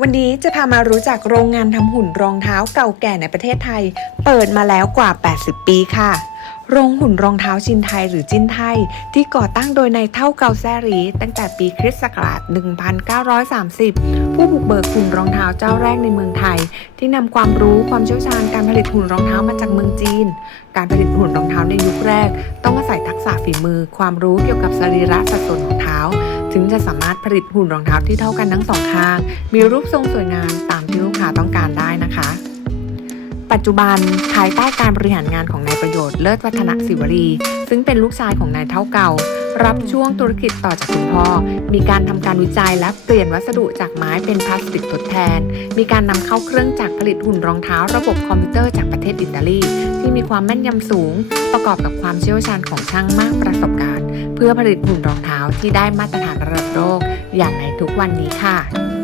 วันนี้จะพามารู้จักโรงงานทำหุ่นรองเท้าเก่าแก่ในประเทศไทย เปิดมาแล้วกว่า 80 ปีค่ะ โรงหุ่นรองเท้าชินไทยหรือจินไทย ที่ก่อตั้งโดยนายเท่าเกาแซรี ตั้งแต่ปีคริสต์ศักราช 1930 ผู้บุกเบิกหุ่นรองเท้าเจ้าแรกในเมืองไทย ที่นำความรู้ความเชี่ยวชาญการผลิตหุ่นรองเท้ามาจากเมืองจีน การผลิตหุ่นรองเท้าในยุคแรก ต้องอาศัยทักษะฝีมือ ความรู้เกี่ยวกับสรีระสัดส่วนของเท้า ถึงจะสามารถผลิตหุ่นรองเท้าที่เท่ากันทั้งสองข้าง มีรูปทรงสวยงามตามที่ลูกค้าต้องการได้นะคะ ปัจจุบันภายใต้การบริหารงานของนายประโยชน์เลิศวัฒนศิวรี ซึ่งเป็นลูกชายของนายเท่าเก่า รับช่วงธุรกิจต่อจากคุณพ่อ มีการทำการวิจัยและเปลี่ยนวัสดุจากไม้เป็นพลาสติกทดแทน มีการนำเข้าเครื่องจักรผลิตหุ่นรองเท้า ระบบคอมพิวเตอร์จากประเทศอิตาลี ที่มีความแม่นยำสูง ประกอบกับความเชี่ยวชาญของช่างมากประสบการณ์ เพื่อผลิตหุ่นรองเท้าที่ได้มาตรฐานระดับโลกอย่างในทุกวันนี้ค่ะ